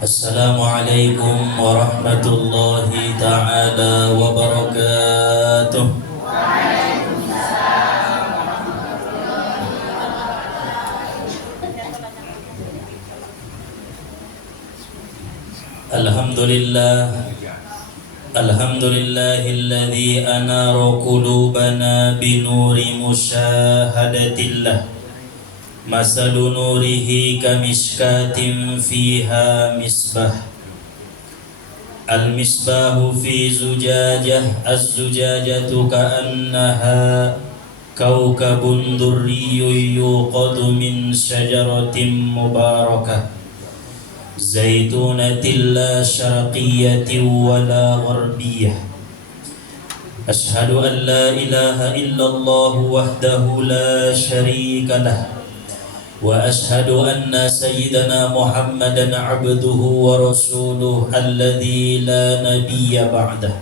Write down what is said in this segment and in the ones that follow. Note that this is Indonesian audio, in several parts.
Assalamualaikum warahmatullahi ta'ala wabarakatuh. Alhamdulillahilladzi anara qulubana binuri musyahadatillah. Masalu nurihi kamishkatin fiha misbah. Al-misbahu fi zujajah. Az-zujajatu ka'annaha kawkabun durriyyun yuqadu min syajaratin mubarakah zaitunatin la syarqiyyatin wala gharbiyah. Ashhadu an la ilaha illallah wahdahu la syarika lah. وأشهد أن سيدنا محمدا عبده ورسوله الذي لا نبي بعده.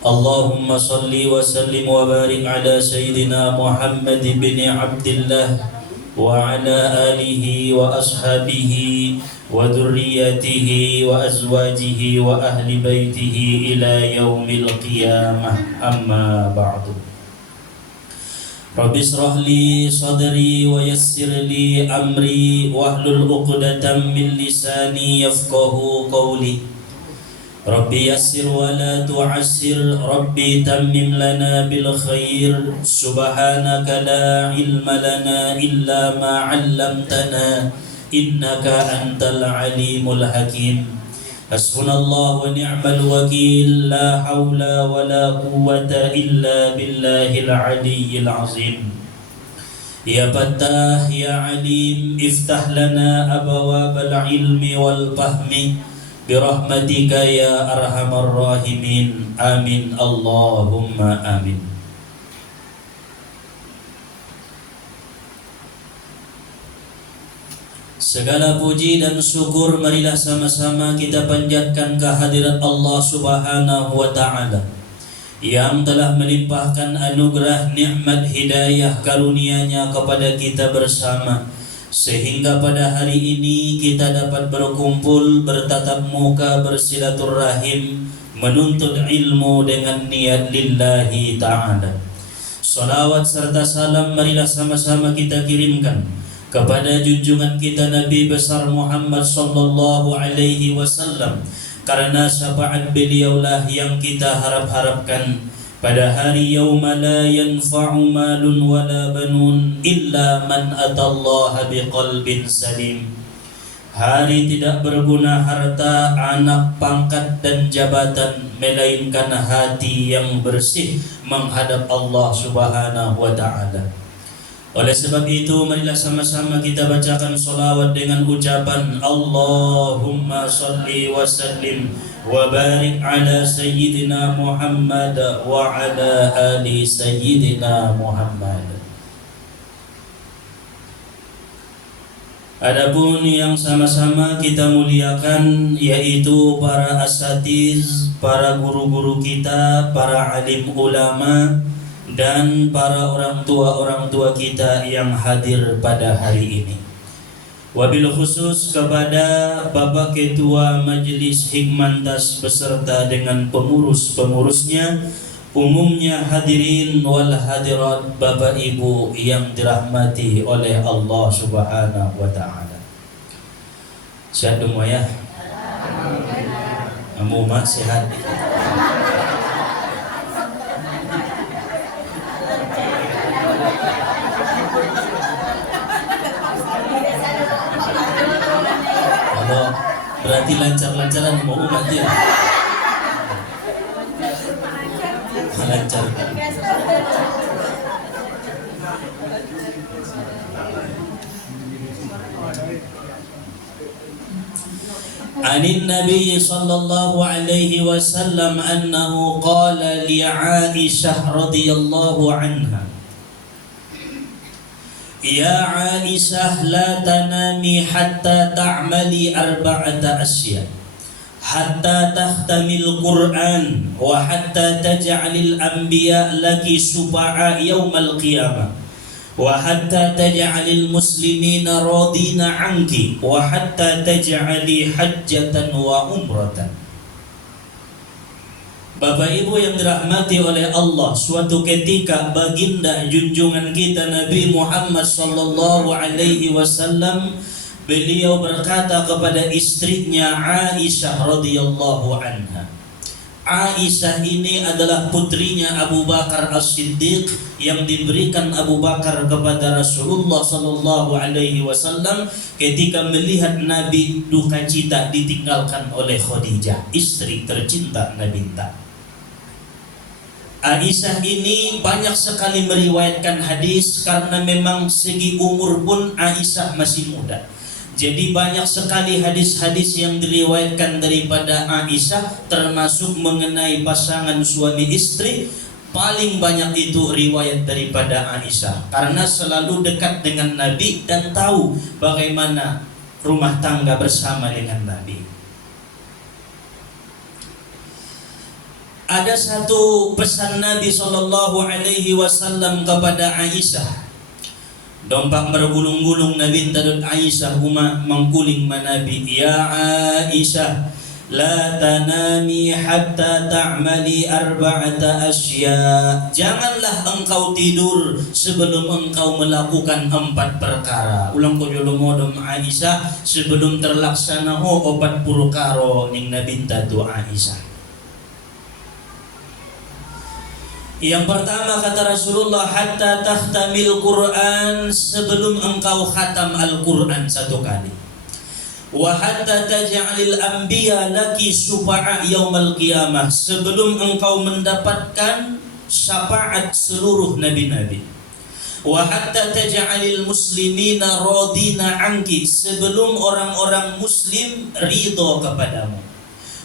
اللهم صل وسلم وبارك على سيدنا محمد بن عبد الله وعلى آله وأصحابه وذريته وأزواجه وأهل بيته إلى يوم القيامة. أما بعد. Rabbi israh li sadri wa yassir li amri wahlul 'uqdatam min lisani yafqahu qawli. Rabbi yassir wa la tu'assir, Rabbi tammim lana bil khair. Subhanaka la ilma lana illa ma 'allamtana innaka antal alimul hakim. Hasbunallahu wa ni'mal wakil. La hawla wa la quwwata illa billahil aliyyil azim. Ya Fattah ya Alim, iftah lana abwabal ilmi wal fahmi birahmatika ya arhamar rahimin. Amin Allahumma amin. Segala puji dan syukur marilah sama-sama kita panjatkan kehadirat Allah Subhanahu wa ta'ala yang telah melimpahkan anugerah nikmat hidayah karunia-Nya kepada kita bersama, sehingga pada hari ini kita dapat berkumpul, bertatap muka, bersilaturahim, menuntut ilmu dengan niat lillahi ta'ala. Salawat serta salam marilah sama-sama kita kirimkan kepada junjungan kita Nabi besar Muhammad sallallahu alaihi wasallam, karena syafaat beliaulah yang kita harap-harapkan pada hari yauma la yanfa'u malun wala banun illa man atallaha biqalbin salim. Hari tidak berguna harta, anak, pangkat dan jabatan, melainkan hati yang bersih menghadap Allah Subhanahu wa ta'ala. Oleh sebab itu marilah sama-sama kita bacakan salawat dengan ucapan Allahumma salli wa sallim wa barik ala sayyidina Muhammad wa ala ali sayyidina Muhammad. Adapun yang sama-sama kita muliakan yaitu para asatiz, para guru-guru kita, para alim ulama dan para orang tua kita yang hadir pada hari ini. Wabil khusus kepada Bapak Ketua Majelis Hikmantas beserta dengan pengurus-pengurusnya, umumnya hadirin wal hadirat, Bapak Ibu yang dirahmati oleh Allah Subhanahu wa ta'ala. Sehat semua ya? Kamu mah sehat? Berarti lancar-lancaran mau umat ya? Lancar. Anin Nabi sallallahu alaihi wasallam annahu qala li Aisyah radhiyallahu anha, Ya Aisyah, la tanami hatta ta'mali arba'ata asya, hatta tahtamil Qur'an wa hatta taj'alil anbiya laki syufa'a yawmal qiyamah wa hatta taj'alil muslimina radina anki wa hatta taj'ali hajjatan wa umratan. Bapak Ibu yang dirahmati oleh Allah, suatu ketika baginda junjungan kita Nabi Muhammad sallallahu alaihi wasallam, beliau berkata kepada istrinya Aisyah radhiyallahu anha. Aisyah ini adalah putrinya Abu Bakar As-Siddiq yang diberikan Abu Bakar kepada Rasulullah sallallahu alaihi wasallam ketika melihat Nabi duka cita ditinggalkan oleh Khadijah, istri tercinta Nabi. Aisyah ini banyak sekali meriwayatkan hadis karena memang segi umur pun Aisyah masih muda. Jadi banyak sekali hadis-hadis yang diriwayatkan daripada Aisyah, termasuk mengenai pasangan suami istri. Paling banyak itu riwayat daripada Aisyah karena selalu dekat dengan Nabi dan tahu bagaimana rumah tangga bersama dengan Nabi. Ada satu pesan Nabi sallallahu alaihi wasallam kepada Aisyah. Dompak bergulung-gulung Nabi tadut Aisyah huma mangkuling manabi, ya Aisyah, la tanami hatta ta'mali arba'ata asya. Janganlah engkau tidur sebelum engkau melakukan 4 perkara. Ulang ko jolomodom Aisyah sebelum terlaksana 40 karo ning Nabi tadut Aisyah. Yang pertama kata Rasulullah, hatta tahtamil Quran, sebelum engkau khatam Al-Quran 1 kali. Wa hatta taj'alil anbiya laki syufa'a yaumal qiyamah, sebelum engkau mendapatkan syafaat seluruh nabi-nabi. Wa hatta taj'alil muslimina radina anki, sebelum orang-orang muslim ridho kepadamu.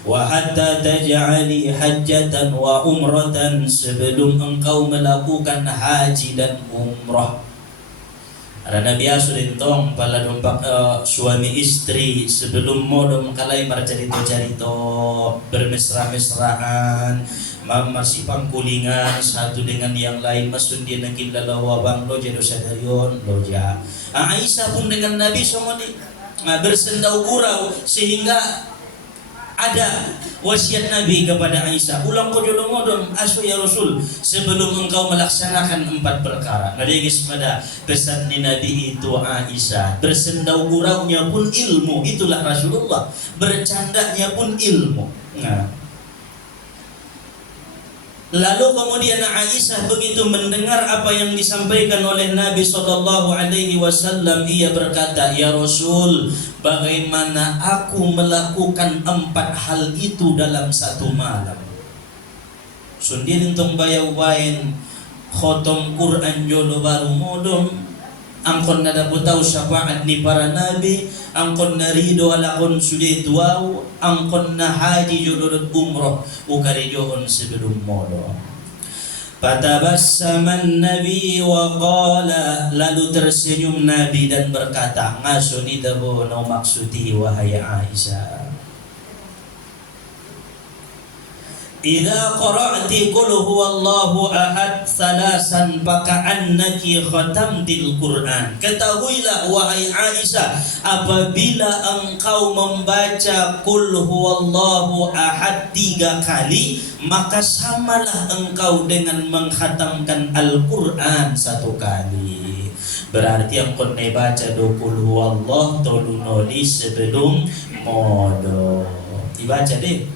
Wa hatta taj'ali hajjatan wa umratan, sebelum engkau melakukan haji dan umrah. Karena biasa dintong pala dompak suami istri sebelum modom kalai marcarito-carito bermesra-mesraan, masih pangkulingan satu dengan yang lain, masun dia nangkin lalawabang loja dosa darion loja. Aisyah pun dengan Nabi somoni bersendau gurau, sehingga ada wasiat Nabi kepada Aisyah, ulang ko jolomodon aso ya Rasul, sebelum engkau melaksanakan 4 perkara. Nadegis pada pesan di Nabi itu Aisyah, bersendau guraunya pun ilmu, itulah Rasulullah, bercandanya pun ilmu. Lalu kemudian Aisyah begitu mendengar apa yang disampaikan oleh Nabi sallallahu alaihi wasallam, ia berkata, ya Rasul, bagaimana aku melakukan 4 hal itu dalam 1 malam? Sundin tong bayaw-bayin khotom Quran jolo baru modom, angkon na dapat tahu syafaat ni para nabi, angkon na rido alakon sudah tuaw, angkon na haji jododot umroh ukari johon sebelum modo. Fatabassaman Nabi wa qala, lalu tersenyum Nabi dan berkata, ngasuni dabo no maksudi wahai Aisyah, idza qara'ti qul huwallahu ahad salasan faka'annaki khatamtil Qur'an. Ketahuilah wahai Aisyah, apabila engkau membaca qul huwallahu ahad 3 kali, maka samalah engkau dengan mengkhatamkan Al-Qur'an 1 kali. Berarti yang kon baca do qul huwallahu tolunoli sebelum modo. Dibaca deh.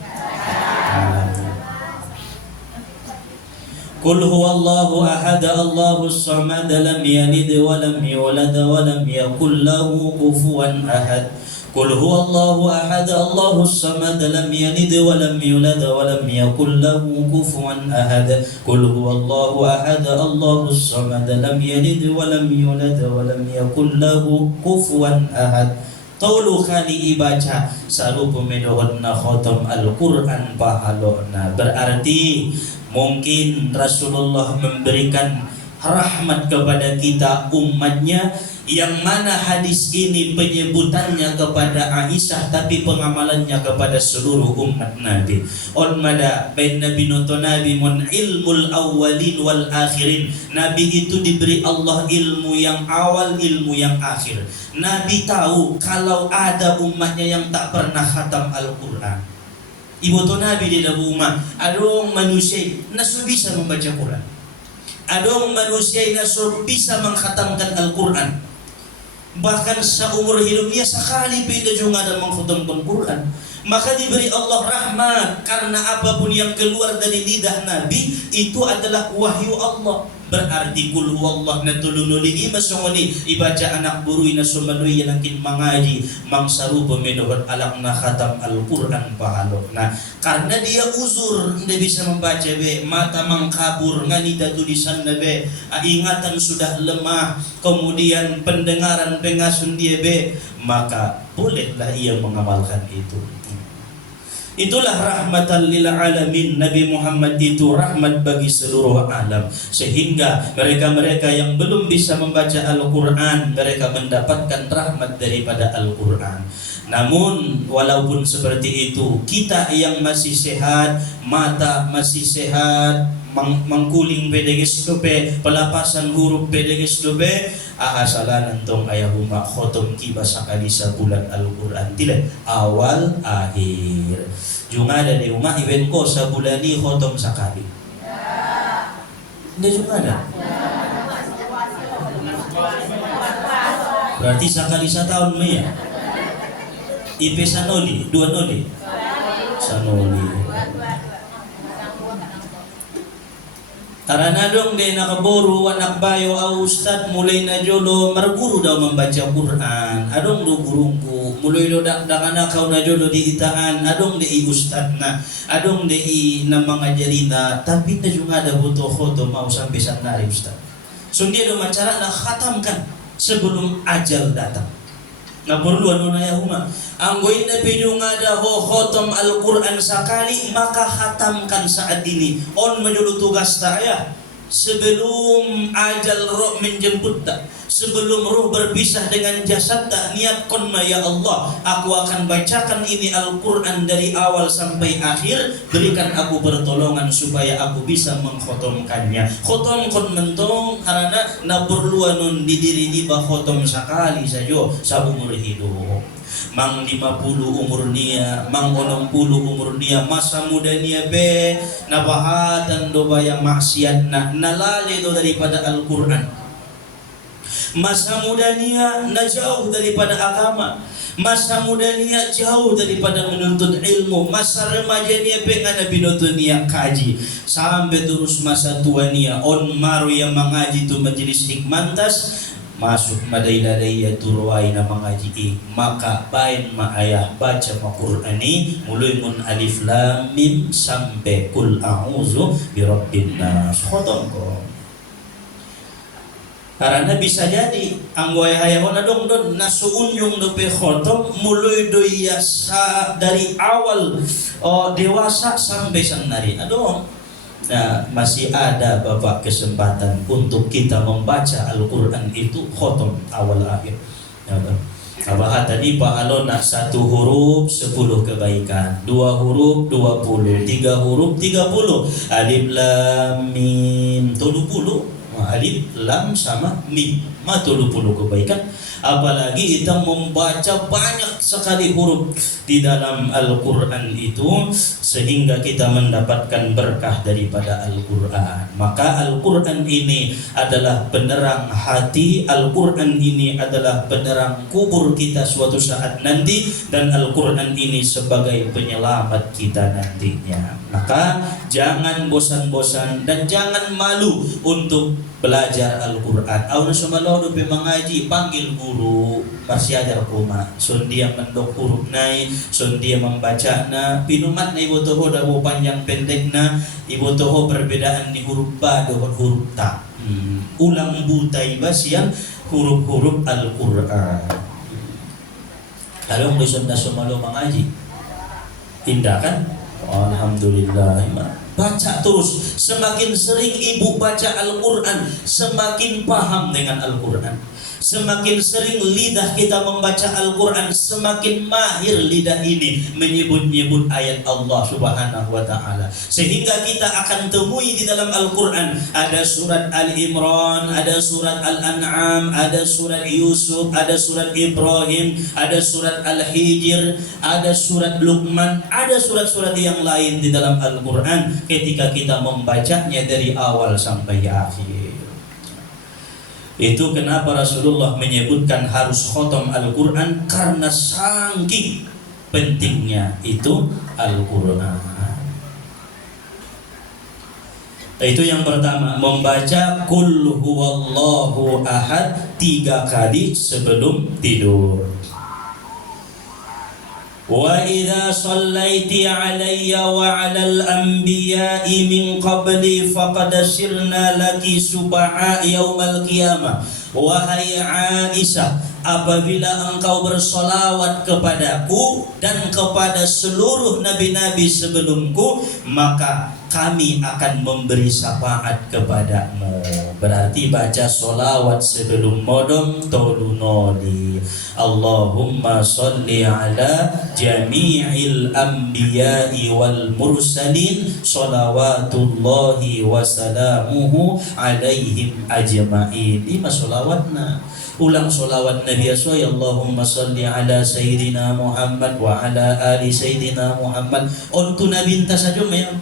Qul huwallahu ahad Allahus samad lam yalid wa lam yulad wa lam yakul lahu kufuwan ahad. Qul huwallahu ahad Allahus samad lam yalid wa lam yulad wa lam yakul lahu kufuwan ahad. Qul huwallahu ahad Allahus samad lam yalid wa lam yulad wa lam yakul lahu kufuwan ahad. Tolu kali ibaca sarupa medohon na khotom Al-Quran pahalona. Berarti mungkin Rasulullah memberikan rahmat kepada kita umatnya, yang mana hadis ini penyebutannya kepada Aisyah tapi pengamalannya kepada seluruh umat Nabi. On mada bain Nabi nonton Nabi mun ilmul awwalin wal akhirin. Nabi itu diberi Allah ilmu yang awal, ilmu yang akhir. Nabi tahu kalau ada umatnya yang tak pernah khatam Al-Quran. Ibu tu Nabi di dalam umat ada orang manusia nasu bisa membaca Quran, ada orang manusia nasu bisa mengkhatamkan Al-Quran. Bahkan seumur hidupnya sekali pindah juga ada mengkhatamkan Quran. Maka diberi Allah rahmat karena apapun yang keluar dari lidah Nabi itu adalah wahyu Allah. Berarti kul huwallah natulunuli masungoni ibaca anak burui nasumanui yanakin mangaji mangsaru pemenuhan alak na khatam Al-Quran pahalo. Nah, karena dia uzur tidak bisa membaca be, mata mangkabur nganida tulisan be, ingatan sudah lemah, kemudian pendengaran pengasun dia be, maka bolehlah ia mengamalkan itu. Itulah rahmatan lil alamin. Nabi Muhammad itu rahmat bagi seluruh alam, sehingga mereka-mereka yang belum bisa membaca Al-Quran, mereka mendapatkan rahmat daripada Al-Quran. Namun walaupun seperti itu, kita yang masih sehat, mata masih sehat, mangkuling pedeges dobe, pelapasan huruf pedeges dobe, asalan antong ayahuma khotom kiba sakali sa bulan Al-Quran tila awal akhir. Juga ada di rumah event ko sa bulan ni khotom sakali. Hindi juga ada. Berarti sakali sa tahun mo ya. Ipe sanoli, dua noli. Sanoli. Karena dong de nakaburu anak bayo au ustad mulai na jolo marguru daw membaca Quran. Adong do gurungku mulai do dak kau na jolo di itaan. Adong de i ustad na. Adong de i na mga jarina. Tapi na juga ada butuh khoto mau sampai sanari ustad. So dia do macara na khatamkan sebelum ajal datang. Na perluan na yahuma. Anggoin na pinyo nga daho khotom Al-Quran sakali, maka khatamkan saat ini. On menjulu tugas saya sebelum ajal roh menjemput tak, sebelum roh berpisah dengan jasad tak, niatkan ya Allah, aku akan bacakan ini Al-Quran dari awal sampai akhir. Berikan aku pertolongan supaya aku bisa mengkhotomkannya. Khotom kon mentong karena naperluan di diri di khotom sekali saja saumur hidup. Mang 50 umur nia, mang 60 umur nia, masa muda nia be, nabahatan do baya maksiat na nalali do daripada Al-Quran. Masa muda nia na jauh daripada agama. Masa muda nia jauh daripada menuntut ilmu. Masa remaja nia pengen binuntut nia kaji. Sampai terus masa tua nia on maru yang mengaji tu majelis hikmantas. Masuk madai-dadai turuai na mengaji, maka bain ma ayah baca Qur'ani mulai mun alif lam mim sampai kul a'udzu birabbin nas khotom ko. Karena bisa jadi anggoy hayahon dong don nasuunyung do pe khotom mulai do yasa dari awal dewasa sampai sanari adong. Nah, masih ada Bapak kesempatan untuk kita membaca Al-Quran itu khotom awal akhir. Abah tadi Pak Alona 1 huruf 10 kebaikan, 2 huruf 20, 3 huruf 30, alif lam mim 30, alif lam sama mim 30 kebaikan. Apalagi kita membaca banyak sekali huruf di dalam Al-Quran itu, sehingga kita mendapatkan berkah daripada Al-Quran. Maka Al-Quran ini adalah penerang hati, Al-Quran ini adalah penerang kubur kita suatu saat nanti, dan Al-Quran ini sebagai penyelamat kita nantinya. Maka jangan bosan-bosan dan jangan malu untuk belajar Al-Quran. Auna sumalo do mengaji, panggil guru, masih ajar kuma. Sun dia mendok huruf nai, sun dia membaca na. Pinumat na ibu toho dawo panjang pendek na, ibu toho perbedaan di huruf ba dengan huruf ta. Ulang butai basian huruf-huruf Al-Quran. Kalau musun na sumalo mengaji, indah kan? Alhamdulillah. Baca terus. Semakin sering ibu baca Al-Quran, semakin paham dengan Al-Quran. Semakin sering lidah kita membaca Al-Quran, semakin mahir lidah ini menyebut-nyebut ayat Allah Subhanahu wa ta'ala. Sehingga kita akan temui di dalam Al-Quran ada surat Al-Imran, ada surat Al-An'am, ada surat Yusuf, ada surat Ibrahim, ada surat Al-Hijr, ada surat Luqman, ada surat-surat yang lain di dalam Al-Quran ketika kita membacanya dari awal sampai akhir. Itu kenapa Rasulullah menyebutkan harus khotam Al-Quran, karena saking pentingnya itu Al-Quran. Itu yang pertama, membaca Qul huwallahu ahad 3 kali sebelum tidur. Wa idza shallaiti alayya wa 'alal anbiya'i min qabli faqad sirna laki subha yaumal qiyamah. Wahai Aisyah, apabila engkau bersolawat kepadaku dan kepada seluruh nabi-nabi sebelumku, maka kami akan memberi syafaat kepadamu. Berarti baca solawat sebelum modom tolunoli. Allahumma sholli ala jami'il anbiya'i wal mursalin sholawatullahi wa salamuhu alaihim ajma'in. 5 solawatna. Ulang solawat Nabi SAW. Allahumma sholli ala Sayyidina Muhammad wa ala ali Sayyidina Muhammad. Untuk Nabi entah saja mayang.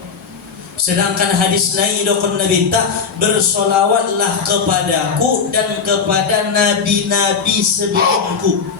Sedangkan hadis lain dokon Nabi tak bersolawatlah kepadaku dan kepada nabi-nabi sebelumku.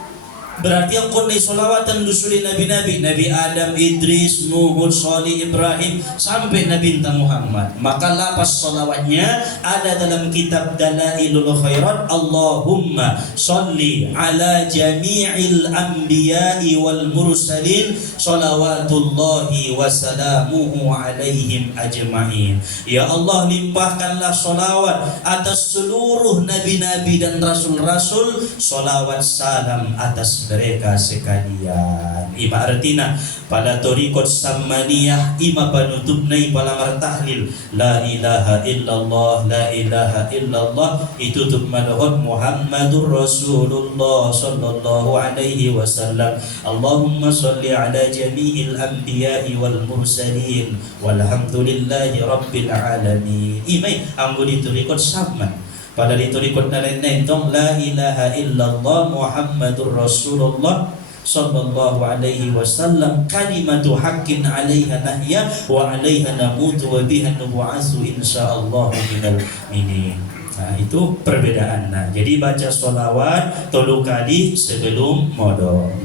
Berarti yang kondai solawatan dusuli nabi-nabi, Nabi Adam, Idris, Nuh, Salih, Ibrahim sampai Nabi Muhammad. Maka lapas solawatnya ada dalam kitab Dalailul Khairat. Allahumma sholli ala jami'il anbiya'i wal mursalin salawatullahi wa salamuhu alaihim ajma'in. Ya Allah, limpahkanlah solawat atas seluruh nabi-nabi dan rasul-rasul, solawat salam atas mereka sekalian. Ima artina pada torikot samaniyah ima panutupna palamar tahlil la ilaha illallah, la ilaha illallah, itu tutup malahot Muhammadur Rasulullah sallallahu alaihi wasallam. Allahumma sholli ala jami'il anbiya'i wal mursalin walhamdulillahi rabbil alamin. Imai ambo ditorikot sama pada diturikot na lain tong la ilaha illallah Muhammadur Rasulullah sallallahu alaihi wasallam kalimatu haqqin 'alaiha nahya wa 'alaiha namutu wa biha nubu'asu insyaallah minal minin. Nah, itu perbedaannya. Jadi baca sholawat 3 kali sebelum modal.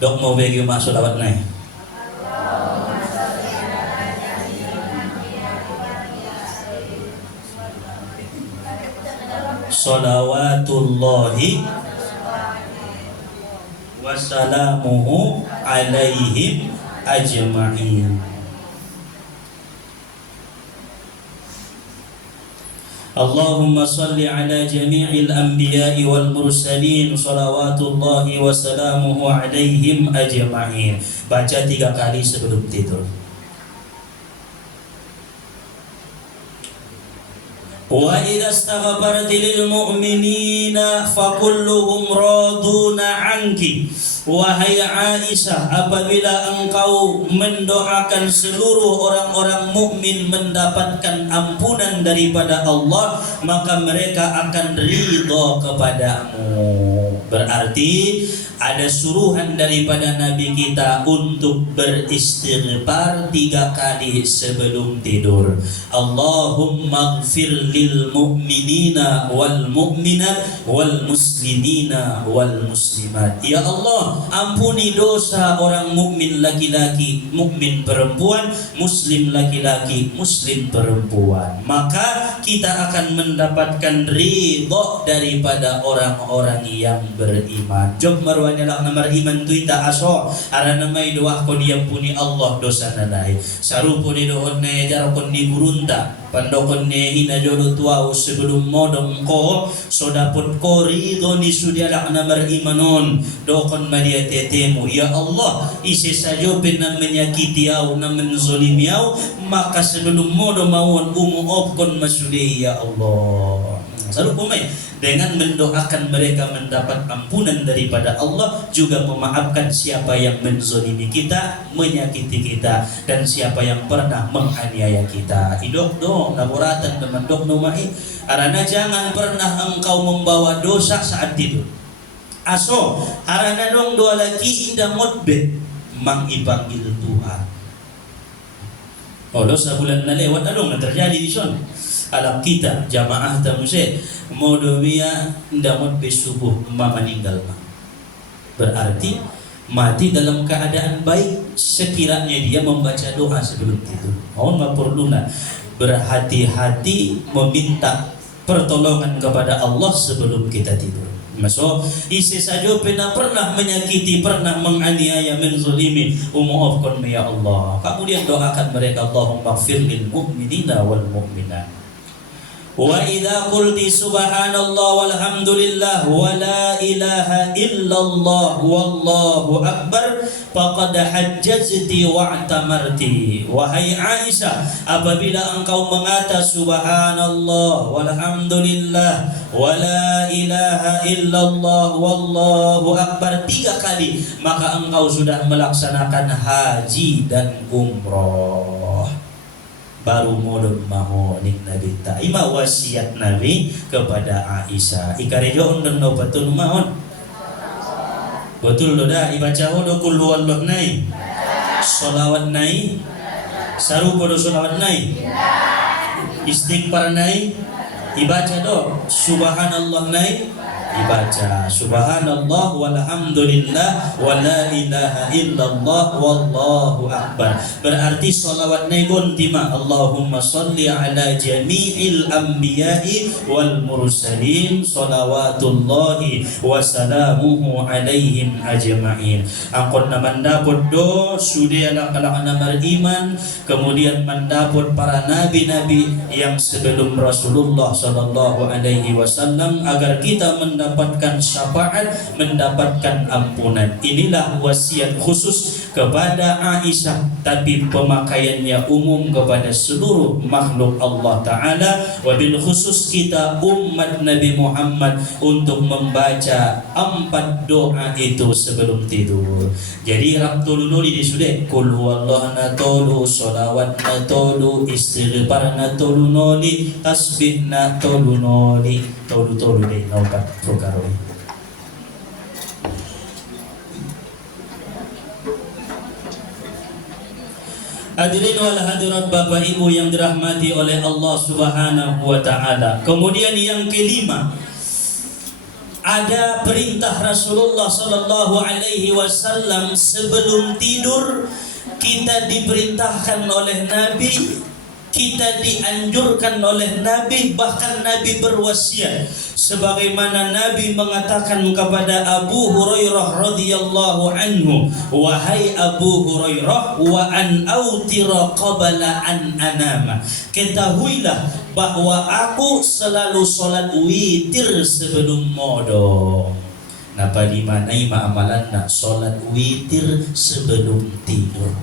Dok mau bagi mak sholawat naik. Salawatullahi wasalamuhu alaihim ajma'in. Allahumma salli ala jami'il anbiya'i wal mursalin salawatullahi wasalamuhu alaihim ajma'in. Baca 3 kali sebelum tidur. Wa idza astaghfarti lil mu'minina fakulluhum raduna anki. Wahai Aisyah, apabila engkau mendoakan seluruh orang-orang mukmin mendapatkan ampunan daripada Allah, maka mereka akan ridha kepadamu. Berarti ada suruhan daripada Nabi kita untuk beristighfar 3 kali sebelum tidur. Allahumma ighfir lil mu'minina wal mu'minat wal muslimina wal muslimat. Ya Allah, ampuni dosa orang mukmin laki-laki, mukmin perempuan, muslim laki-laki, muslim perempuan. Maka kita akan mendapatkan ridha daripada orang-orang yang beriman. Job marwanya lang na mariman tu ita aso. Ara na may doa ko diampuni Allah dosa nanay. Sarupo ni doon na jarakon di gurunta. Pandokon ni hinajolo tuaw sebelum modong ko so dapat ko ridho ni sudialak na marimanon dokon madia tetemu ya Allah isi sajo penang menyakiti yaw na menzolimi yaw maka sebelum modong mawon umuop kon masudi ya Allah. Selalu pumai dengan mendoakan mereka mendapat ampunan daripada Allah, juga memaafkan siapa yang menzolimi kita, menyakiti kita, dan siapa yang pernah menganiaya kita. Idok dong naburatan teman dok numai arana jangan pernah engkau membawa dosa saat tidur. Aso arana dong dua lagi indah motbe mangipanggil Tuhan. Oh dosa bulan na lewat adong na terjadi di son. Alam kita jamaah tamuse modowia ndamot besubuh meninggal. Berarti mati dalam keadaan baik sekiranya dia membaca doa sebelum tidur. Mohon mapurluna berhati-hati meminta pertolongan kepada Allah sebelum kita tidur. Masuk isi saja pernah menyakiti, pernah menganiaya, menzalimi, maafkan ya Allah. Kemudian doakan mereka, Allahumma ighfir lil mu'minina wal mu'minat. Wa idza qulti subhanallah walhamdulillah wa la ilaha illallah wallahu akbar faqad hajjajti wa i'tamarti. Wahai Aisyah, apabila engkau mengata subhanallah walhamdulillah wa la ilaha illallah wallahu akbar 3 kali, maka engkau sudah melaksanakan haji dan umroh. Baru modon mahoning Nabi Ta'ima wasiat Nabi kepada Aisyah. Ikarejo undang no betul mahon. Betul lo dah ibaca hodo kul huwallah nai. Sholawat nai. Saru podo sholawat nai. Istighfar nai. Ibaca do subhanallah nai. Dibaca subhanallah walhamdulillah wa la ilaha illallah wallahu akbar. Berarti salawat naibun tima Allahumma salli ala jami'il anbiya'i wal mursalin salawatullahi wa salamuhu alaihim ajma'in. Angkon na mandapot do sudia kalak na beriman, kemudian mandapot para nabi-nabi yang sebelum Rasulullah sallallahu alaihi wasallam agar kita mendapatkan syafaat, mendapatkan ampunan. Inilah wasiat khusus kepada Aisyah, tapi pemakaiannya umum kepada seluruh makhluk Allah Ta'ala. Wabil khusus kita umat Nabi Muhammad untuk membaca 4 doa itu sebelum tidur. Jadi raktulu nuli disude kul huwallah na tolu, sholawat na tolu, istighfar na tolu nuli, tasbih na tolu nuli, tolu deh naupat prokaroi. Hadirin wal hadirat Bapak Ibu yang dirahmati oleh Allah Subhanahu wa taala. Kemudian yang kelima, ada perintah Rasulullah sallallahu alaihi wasallam sebelum tidur kita diperintahkan oleh Nabi, kita dianjurkan oleh Nabi, bahkan Nabi berwasiat sebagaimana Nabi mengatakan kepada Abu Hurairah radhiyallahu anhu, wahai Abu Hurairah, wa an autira qabla an anama, ketahuilah bahwa aku selalu salat witir sebelum modong. Napa di mana amalan nak salat witir sebelum tidur.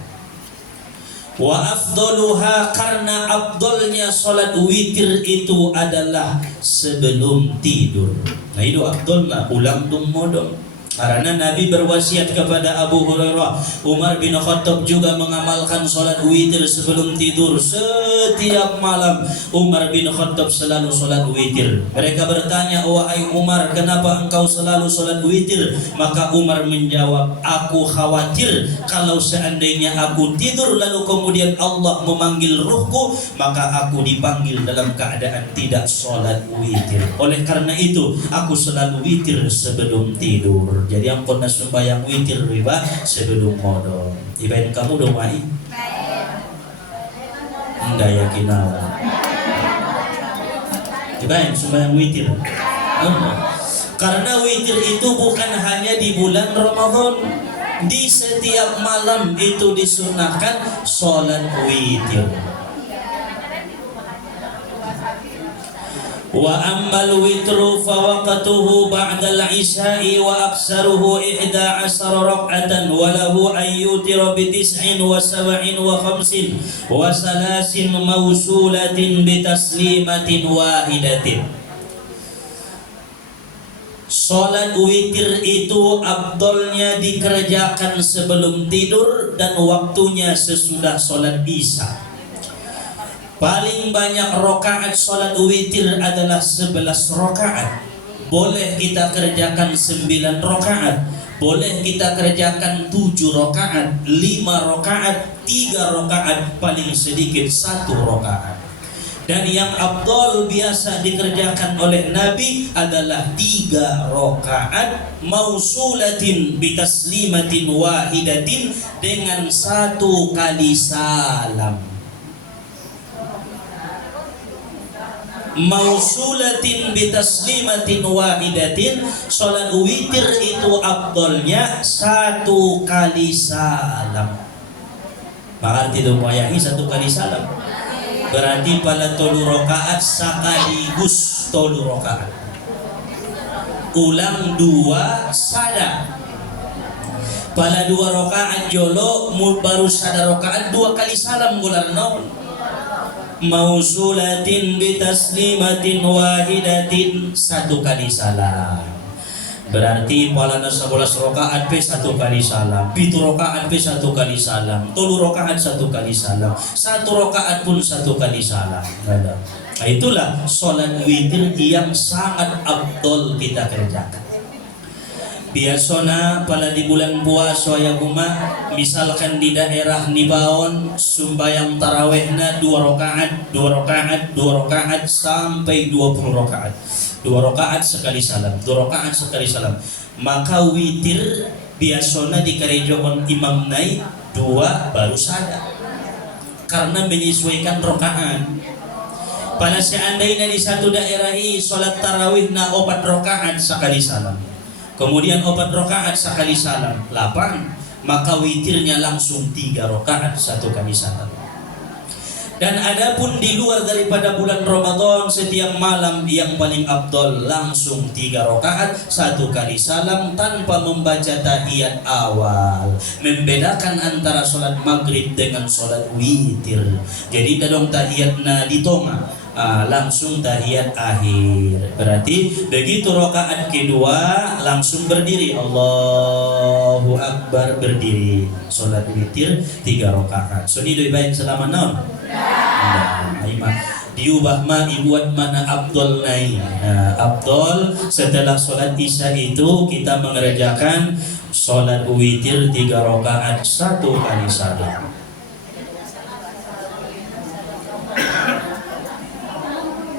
Wa afdaluha, karena afdolnya salat witir itu adalah sebelum tidur. Nah itu afdolnya ulang tung modong. Karena Nabi berwasiat kepada Abu Hurairah, Umar bin Khattab juga mengamalkan salat witir sebelum tidur setiap malam. Umar bin Khattab selalu salat witir. Mereka bertanya, wahai Umar, kenapa engkau selalu salat witir? Maka Umar menjawab, aku khawatir kalau seandainya aku tidur lalu kemudian Allah memanggil ruhku, maka aku dipanggil dalam keadaan tidak salat witir. Oleh karena itu aku selalu witir sebelum tidur. Jadi yang pernah sembahyang witir riba sebelum modal. Ibadah kamu dong mai? Enggak yakin awak. Ibadah sembahyang witir. Karena witir itu bukan hanya di bulan Ramadan, di setiap malam itu disunahkan sholat witir. Wa ammal witru fawaqatuhu ba'dal isya'i wa aksaruhu 11 rak'atan wa lahu an yutira bi 9 wa 7 wa 5 wa 3 mawsulatin bi taslimatin wahidatin. Salat witir itu afdolnya dikerjakan sebelum tidur dan waktunya sesudah salat isya. Paling banyak rakaat salat witir adalah 11 rakaat. Boleh kita kerjakan 9 rakaat, boleh kita kerjakan 7 rakaat, 5 rakaat, 3 rakaat, paling sedikit 1 rakaat. Dan yang afdal biasa dikerjakan oleh Nabi adalah 3 rakaat mausulatin bitaslimatin wahidatin, dengan 1 kali salam. Mausulatin bitaslimatin wahidatin, salat witir itu afdalnya 1 kali salam. Maka tidak wayahi 1 kali salam. Berarti pada 3 rakaat sekaligus 3 rakaat. Ulang 2 sada. Pada 2 rakaat jolo baru sada rakaat 2 kali salam gular naon. Mausulatin bitaslimatin wahidatin, 1 kali salam. Berarti palana 11 rakaat pe 1 kali salam, 7 rakaat pe 1 kali salam, 3 rakaat 1 kali salam, 1 rakaat pun 1 kali salam. Nah, itulah salat witir yang sangat afdol kita kerjakan. Biasanya pada di bulan puasa ya kuma, misalkan di daerah Nibaon sumbayang tarawehna 2 rakaat, 2 rakaat, 2 rakaat sampai 20 rakaat. 2 rakaat sekali salam, 2 rakaat sekali salam. Maka witir biasanya di gerejaon imam naik 2 baru sada. Karena menyesuaikan rakaat. Pada seandainya di satu daerah ini salat tarawihna 4 rakaat sekali salam, kemudian 4 rakaat sekali salam 8, maka witirnya langsung 3 rakaat 1 kali salam. Dan adapun di luar daripada bulan Ramadan, setiap malam yang paling afdol langsung 3 rakaat 1 kali salam tanpa membaca tahiyat awal. Membedakan antara sholat maghrib dengan sholat witir. Jadi dalam tahiyatna ditoma, langsung tahiyat akhir. Berarti begitu rakaat kedua langsung berdiri, Allahu Akbar, berdiri. Salat witir 3 rakaat. So ini lebih baik selama naon? Diubah ma ibuat mana afdol naik. Afdol setelah salat isya itu kita mengerjakan salat witir 3 rakaat 1 kali salam.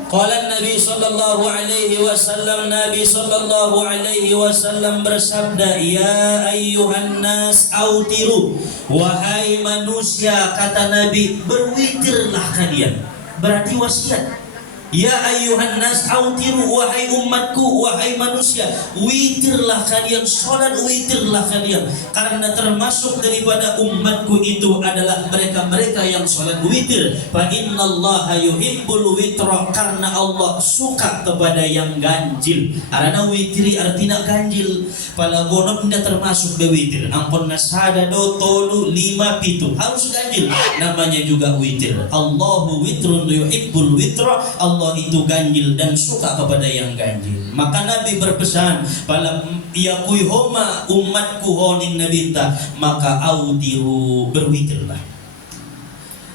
Qala Nabi sallallahu alaihi wasallam, Nabi sallallahu alaihi wasallam bersabda, ya ayyuhan nas autiru, wahai manusia, kata Nabi, berwitirlah kalian. Berarti wasiat. Ya ayyuhan nas autiru, wahai umatku, wahai manusia, witirlah kalian, salat witirlah kalian. Karena termasuk daripada umatku itu adalah mereka-mereka yang salat witir. Fa innallaha yuhibbul witra, karena Allah suka kepada yang ganjil. Karena witiri artinya ganjil. Pada gonok tidak termasuk de witir. Ampun nasada do tolu 5 7 harus ganjil. Namanya juga witir. Allahu witrun yuhibbul witra. Allah itu ganjil dan suka kepada yang ganjil. Maka Nabi berpesan, pada yakui homa umatku honing nabinta, maka audiru, berwitirlah.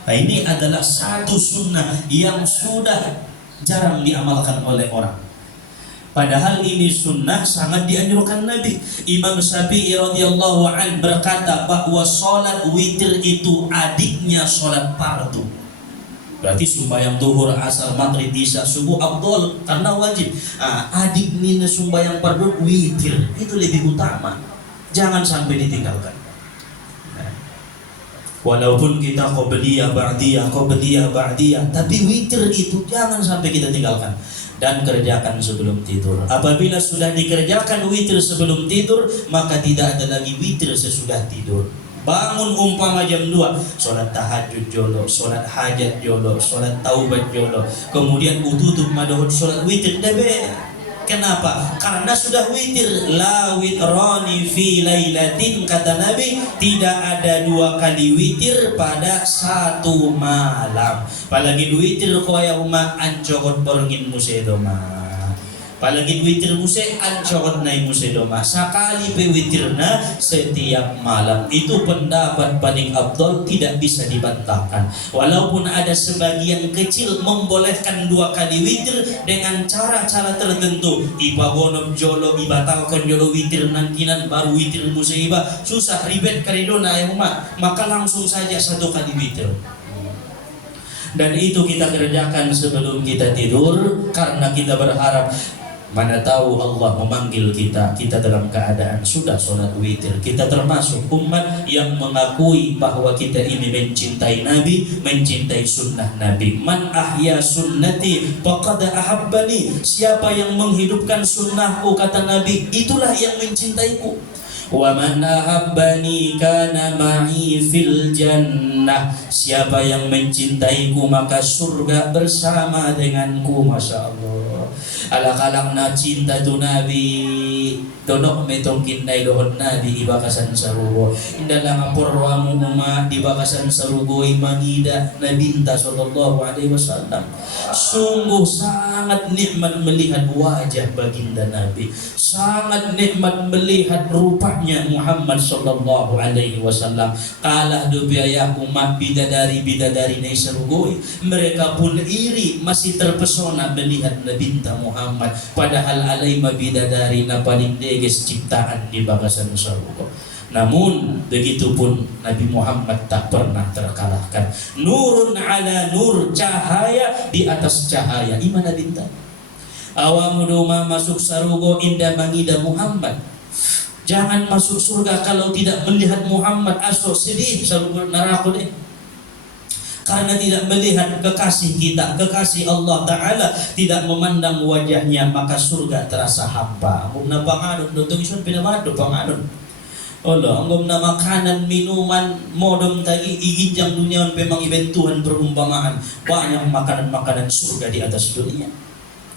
Nah, ini adalah satu sunnah yang sudah jarang diamalkan oleh orang. Padahal ini sunnah sangat dianjurkan Nabi. Imam Syafi'i radhiyallahu an berkata bahwa salat witir itu adiknya salat fardu. Berarti sembahyang duhur, asar, maghrib, isya, subuh afdol karena wajib. Adik mina sembahyang fardu witir itu lebih utama. Jangan sampai ditinggalkan. Walaupun kita qabliyah ba'diyah, tapi witir itu jangan sampai kita tinggalkan. dan kerjakan sebelum tidur. Apabila sudah dikerjakan witir sebelum tidur, maka tidak ada lagi witir sesudah tidur. Bangun umpama jam 2, sholat tahajud jolo, sholat hajat jolo, sholat taubat jolo, kemudian tutup madahut sholat witir debe. Kenapa? Karena sudah witir. La witrani fi lailatin, kata Nabi, tidak ada 2 kali witir pada satu malam. Apalagi witir koya uma ancogot borngin musedoma. Apalagi witir muse ancogot nai musedoma. Sekali pe witirna setiap malam. Itu pendapat paling abdol, tidak bisa dibantahkan. Walaupun ada sebagian kecil membolehkan 2 kali witir dengan cara-cara tertentu. Iba gonop jolo, ibatalkan jolo witir nantinan baru witir muse iba. Susah ribet karidona ya umat. Maka langsung saja 1 kali witir. Dan itu kita kerjakan sebelum kita tidur, karena kita berharap mana tahu Allah memanggil kita dalam keadaan sudah sholat witir. Kita termasuk umat yang mengakui bahwa kita ini mencintai Nabi, mencintai sunnah Nabi. Man ahya sunnati faqad ahabbani. Siapa yang menghidupkan sunnahku, kata Nabi, itulah yang mencintaiku. Wa man ahabbani kana ma'i fil jannah. Siapa yang mencintaiku maka surga bersama denganku. Masya Allah. Alak-alak na cinta tu Nabi, donok metongkin na ilohon Nabi ibakasan sarugo. Indah lang porwamu uma ibakasan sarugo imangida Nabinta sallallahu alaihi wasallam. Sungguh sangat nikmat melihat wajah baginda Nabi. Sangat nikmat melihat rupanya Muhammad sallallahu alaihi wasallam. Kalah do biaya umat bidadari-bidadari na sarugoi. Mereka pun iri, masih terpesona melihat Nabinta Muhammad. Padahal alai mabidadari na paling deges ciptaan di bagasan sarugo. Namun begitupun Nabi Muhammad tak pernah terkalahkan. Nurun ala nur, cahaya di atas cahaya. Imana bintang. Awamu doma masuk sarugo indah mangida Muhammad. Jangan masuk surga kalau tidak melihat Muhammad. Aso sedih sarugo neraka deh. Karena tidak melihat kekasih kita, kekasih Allah Ta'ala, tidak memandang wajahnya, maka surga terasa hampa. Anggap na panganod, nutong isun pinamado panganod. Allah, anggap na makanan, minuman, modom tagi, iginjang dunia, memang ibentuhan perumpamaan. Banyak makanan-makanan surga di atas dunia.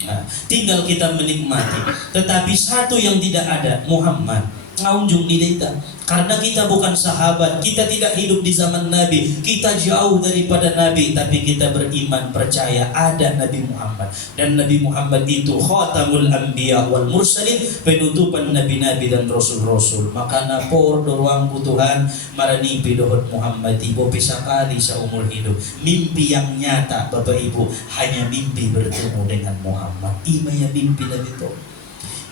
Nah, tinggal kita menikmati. Tetapi satu yang tidak ada, Muhammad. Ngaunjung di data. Karena kita bukan sahabat, kita tidak hidup di zaman Nabi, kita jauh daripada Nabi, tapi kita beriman, percaya ada Nabi Muhammad. Dan Nabi Muhammad itu khatamul anbiya wal mursalin, penutupan nabi-nabi dan rasul-rasul. Maka napor doang Tuhan maranimpi dohot Muhammad ibu pisakali sa umur hidup. Mimpi yang nyata Bapak Ibu, hanya mimpi bertemu dengan Muhammad. Imaya mimpi na dito.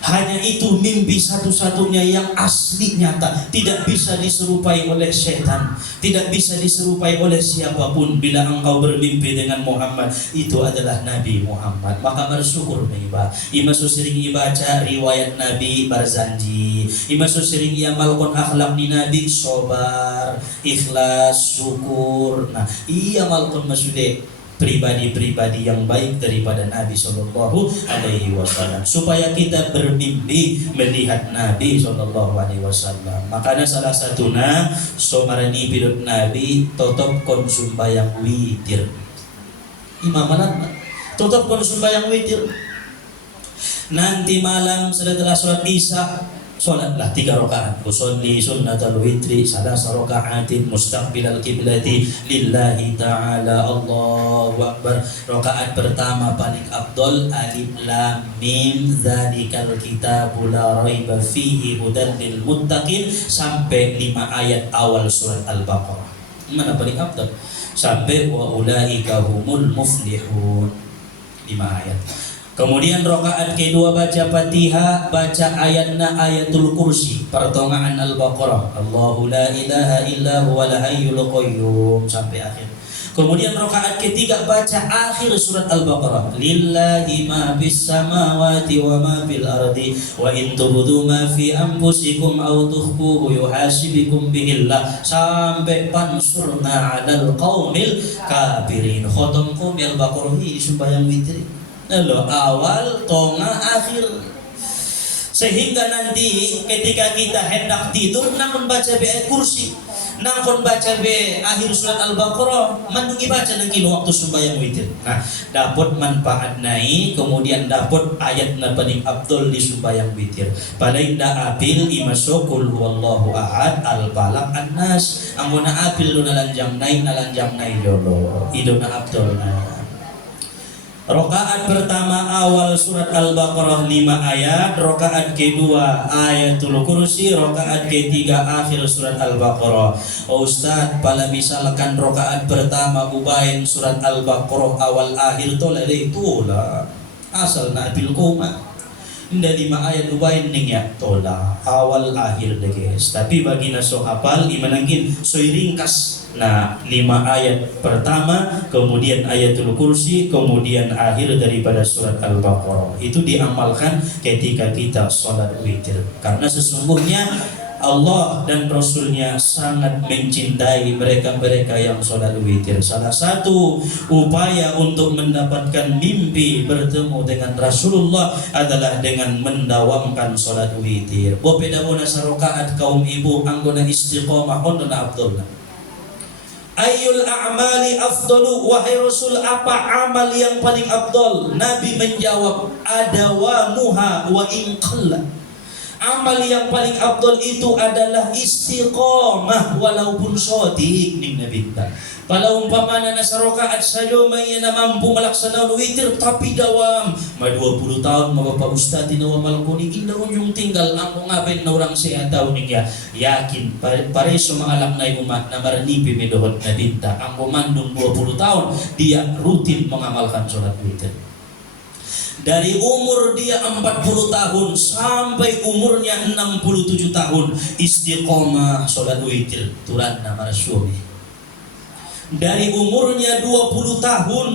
Hanya itu mimpi satu-satunya yang asli nyata. Tidak bisa diserupai oleh setan, tidak bisa diserupai oleh siapapun. Bila engkau bermimpi dengan Muhammad, itu adalah Nabi Muhammad. Maka bersyukur iba. Ima sering ibaca riwayat Nabi Barzanji. Ima sering iamalkan akhlak di Nabi, sobar, ikhlas, syukur. Nah, ia malkon masude pribadi-pribadi yang baik daripada Nabi Sallallahu Alaihi Wasallam, supaya kita bermimpi melihat Nabi Sallallahu Alaihi Wasallam. Makanya salah satunya somarani pidot Nabi totop konsum bayang witir. Imamalan totop konsum bayang witir. Nanti malam setelah sholat isya, sholatlah 3 rakaat. Usolli sunnatal witri salasa rakaatin mustaqbilal kiblati lillahi ta'ala. Allahu akbar. Rakaat pertama paling afdol, alif lam mim zalikal kitabul la raiba fihi hudan lil muttaqin, sampai 5 ayat awal surat Al-Baqarah. Mana paling afdol? Sampai wa ulaika humul muflihun, 5 ayat. Kemudian rakaat kedua baca Fatihah, baca ayatna ayatul kursi, pertengahan Al-Baqarah. Allahu la ilaha illa huwal hayyul qayyum, sampai akhir. Kemudian rakaat ketiga baca akhir surat Al-Baqarah. Lillahi ma fis samawati wa ma fil ardi wa in tubdu ma fi anfusikum aw tukhfuhu yuhasibukum bihillah, sampai pansurna 'alal qaumil kafirin. Khotom Al-Baqarah ini sembahyang witir. Lalu awal, tengah, akhir. Sehingga nanti ketika kita hendak tidur, namun baca ayat kursi, namun baca akhir surat Al-Baqarah, mandungi baca nanti waktu sembahyang witir. Nah, dapat manfaat naik, kemudian dapat ayat na paling abdul di sembahyang witir. Paling da apil imasukul huwallahu ahad al-balak an-nas. Anggo na apil do nalanjang naik jolo. Ido na abdul na. Rakaat pertama awal surat Al-Baqarah 5 ayat, rakaat kedua ayatul kursi, rakaat ketiga akhir surat Al-Baqarah. Ustaz, pala misalkan rakaat pertama ubain surat Al-Baqarah awal akhir to lari itulah asal na bil koma. Inda 5 ayat ubain ning ya tola awal akhir deh guys. Tapi bagi naso hafal imanangin soy ringkas. Nah, 5 ayat pertama, kemudian ayatul kursi, kemudian akhir daripada surat Al-Baqarah. Itu diamalkan ketika kita sholat witir. Karena sesungguhnya Allah dan Rasulnya sangat mencintai mereka-mereka yang sholat witir. Salah satu upaya untuk mendapatkan mimpi bertemu dengan Rasulullah adalah dengan mendawamkan sholat witir. Bopeda muna sa rakaat kaum ibu anggona istiqomah on na Abdullah. Ayyul a'mali afdalu, wahai Rasul, apa amal yang paling afdal? Nabi menjawab, adawamuha wa in qalla. Amal yang paling afdal itu adalah istiqomah walaupun sodik ning Nabi. Kalau umpamana nasa rakaat saja may na mampu melaksanakan witir tapi dawam ma 20 tahun mga Bapak Ustaz tinawa malkuni indah yung tinggal ang ngaben na orang siya tahu niya yakin pare sumangalak na umat na maranipi medohon na dinta ang kumandong 20 tahun dia rutin mengamalkan sholat witir. Dari umur dia 40 tahun sampai umurnya 67 tahun istiqomah sholat witir turan nama Rasul. Dari umurnya 20 tahun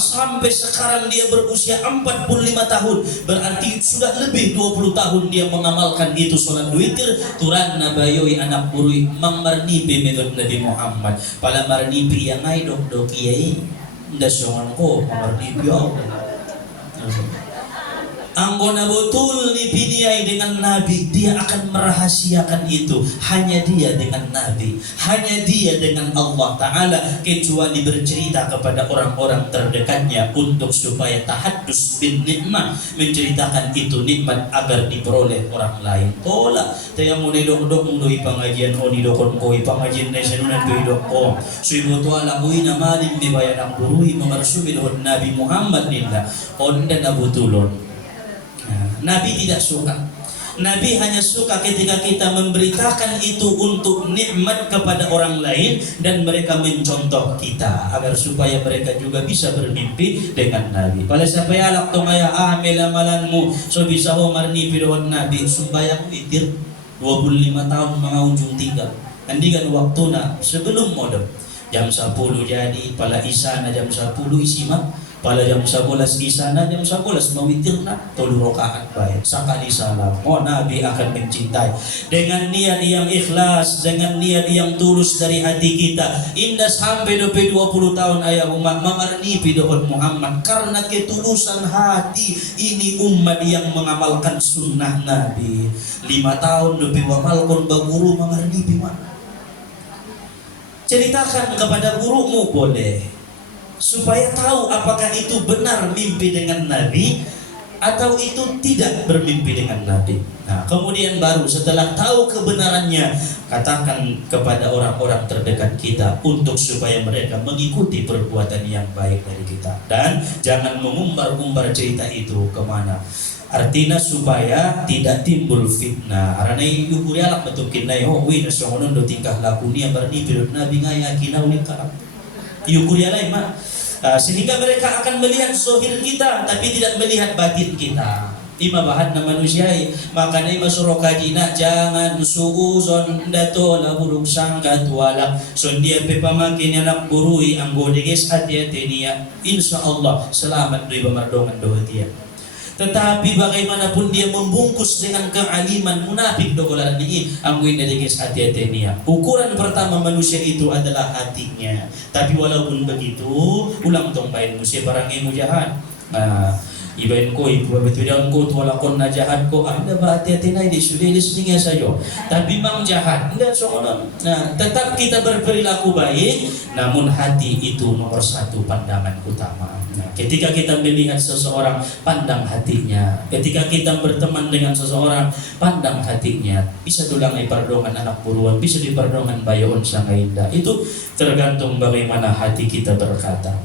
sampai sekarang dia berusia 45 tahun, berarti sudah lebih 20 tahun dia mengamalkan itu sholat witir. Turan nabayoi anak burui mamarnipi medot Nabi Muhammad pala marnipi yang ay dok kiai ndasyongan ko mamarnipi ako. Anggona betul dipiniyai dengan Nabi, dia akan merahasiakan itu hanya dia dengan Nabi, hanya dia dengan Allah Ta'ala, kecuali bercerita kepada orang-orang terdekatnya untuk supaya tahaddus bin nikmah, menceritakan itu nikmat agar diperoleh orang lain. Tola tayo mo na idok-dok mo do'y pangajian o nidokon ko ipangajian na sinunan do'y idok ko suy mo to alamoy na malim may bayan ang buruhi mga rasulun Nabi Muhammad nila onda na butulon. Nabi tidak suka. Nabi hanya suka ketika kita memberitakan itu untuk nikmat kepada orang lain dan mereka mencontoh kita agar supaya mereka juga bisa bermimpi dengan Nabi. Pada siapa alak to ngaya amalanmu so bisa ho marnipi doon Nabi sumbayang witir 25 tahun mga unjung tinggal. Andigan waktu na sebelum modem jam 10 jadi pala isa na jam 10 isimak pada jam 11 di sana jam 11 mawitir na 3 rakaat baik sakali salam. Oh, Nabi akan mencintai dengan niat yang ikhlas, dengan niat yang tulus dari hati kita. Indah sampai 20 tahun ayah umat memarnipi dohon Muhammad karena ketulusan hati ini umat yang mengamalkan sunnah Nabi. 5 tahun lebih wamalkon baguru memarnipi mana. Ceritakan kepada gurumu boleh supaya tahu apakah itu benar mimpi dengan Nabi atau itu tidak bermimpi dengan Nabi. Nah, kemudian baru setelah tahu kebenarannya katakan kepada orang-orang terdekat kita untuk supaya mereka mengikuti perbuatan yang baik dari kita dan jangan mengumbar-umbar cerita itu kemana. Artinya supaya tidak timbul fitnah. Karena ibu kurialak betukin na yo wi nasonon do tingkah laku niya berni birut Nabi ngaya kinaw ni ka. Ibu kurialay ma sehingga mereka akan melihat zahir kita tapi tidak melihat batin kita. Ima bahan na manusia makanya masuro kajina jangan suuzon dato la burung sanggat wala sondia pe pamakin anak burui anggodeges hati-hati niya insyaallah selamat dari pemardongan doa dia. Tetapi bagaimanapun dia membungkus dengan kealiman munafik dogolan ini angguin dari guys hati-hati niya. Ukuran pertama manusia itu adalah hatinya. Tapi walaupun begitu ulang tong bain manusia barang emu jahat. Ibain ko, ibabitudan ko, tuwalakon na jahat ko, anda ba hati-hati na, hindi sulilis niya sa'yo. Tapi mang jahat, hindi seorang. Tetap kita berperilaku baik, namun hati itu nomor satu pandangan utama. Ketika kita melihat seseorang, pandang hatinya. Ketika kita berteman dengan seseorang, pandang hatinya. Bisa dulangai perdongan anak buruan, bisa diperdongan bayon sang indah. Itu tergantung bagaimana hati kita berkata.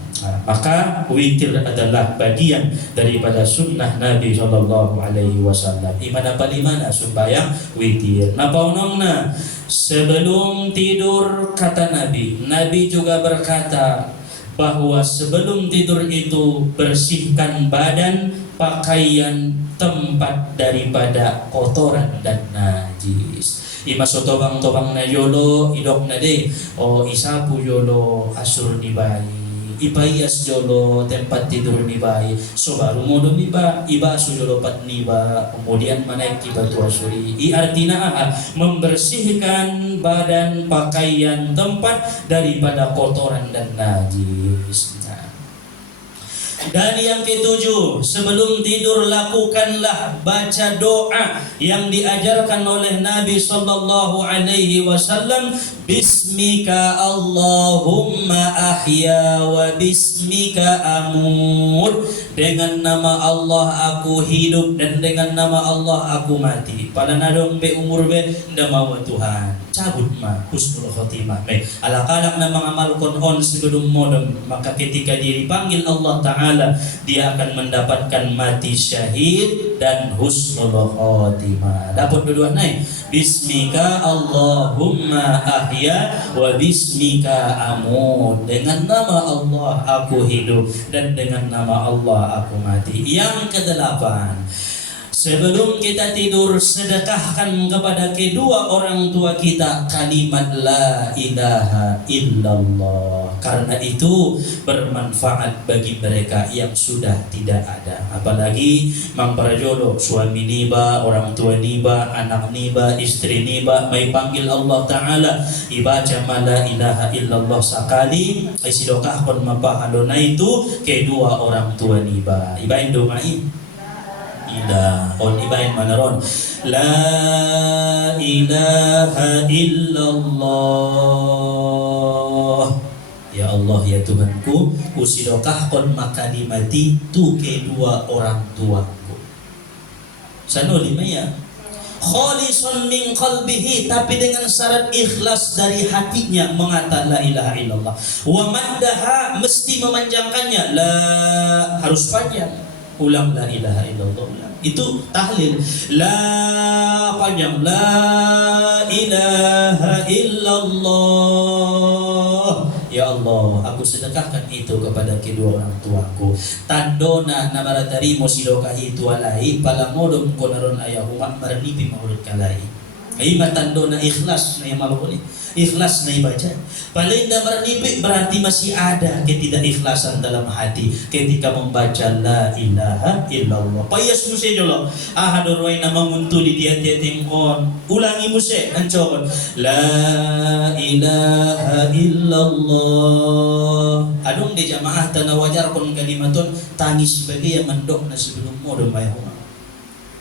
Maka witir adalah bagian daripada sunnah Nabi SAW. Imana palimana sembahyang witir. Napaunongna sebelum tidur, kata Nabi juga berkata bahwa sebelum tidur itu bersihkan badan, pakaian, tempat daripada kotoran dan najis. Ima sotobang-tobang na yolo, idok na de, o isapu yolo, asur ni bayi. Ipayas jolo tempat tidur ni bayi. So baru modo ni ba, iba su jolo pat ni ba, kemudian menaik kita tua suri. Artinya membersihkan badan, pakaian, tempat daripada kotoran dan najis. Dan yang ketujuh, sebelum tidur lakukanlah baca doa yang diajarkan oleh Nabi sallallahu alaihi wasallam. Bismika Allahumma ahya wa bismika amut. Dengan nama Allah aku hidup dan dengan nama Allah aku mati. Pada nadong be umur be nda mau Tuhan. Cabut mah husnul khotimah be. Alak-alak na mga malkon sebelum modem, maka ketika dia dipanggil Allah Ta'ala, dia akan mendapatkan mati syahid dan husnul khotimah. Dapat dua naik. Bismika Allahumma ahya wa bismika amut. Dengan nama Allah aku hidup dan dengan nama Allah aku mati. Yang kedelapan, sebelum kita tidur, sedekahkan kepada kedua orang tua kita kalimat la ilaha illallah. Karena itu bermanfaat bagi mereka yang sudah tidak ada. Apalagi mang parajolo, suami niba, orang tua niba, anak niba, istri niba, may panggil Allah Ta'ala, ibaca la ilaha illallah sakali, ay sidokahkon mapahalo na itu kedua orang tua niba. Ibain domain on ibain manaron la ilaha illallah. Ya Allah, ya Tuhanku, usidokahkon makalimati tu kedua orang tuaku. Sano lima ya, khalisun min qalbihi, tapi dengan syarat ikhlas dari hatinya mengatakan la ilaha illallah. Wa maddaha, mesti memanjangkannya, la harus panjang. Ulang la ilaha illallah, ulang. Itu tahlil. La panjang, la ilaha illallah. Ya Allah, aku sedekahkan itu kepada kedua orang tuaku. Tandona namaratari mosidokahi itu alai, palamodom konaron ayahuma marnipi maulid kalai. Ima tandona ikhlas na yamalukuni, ikhlas na ibaca. Paling marnipi berarti masih ada ketidakikhlasan dalam hati ketika membaca la ilaha illallah. Payas muse jolo. Ahadoroi na manguntuli dia tingkon. Ulangi muse ancon. La ilaha illallah. Adong di jamaah tanah wajar kon kalimatun tangis sebagai yang mendok na sebelum modom bayar.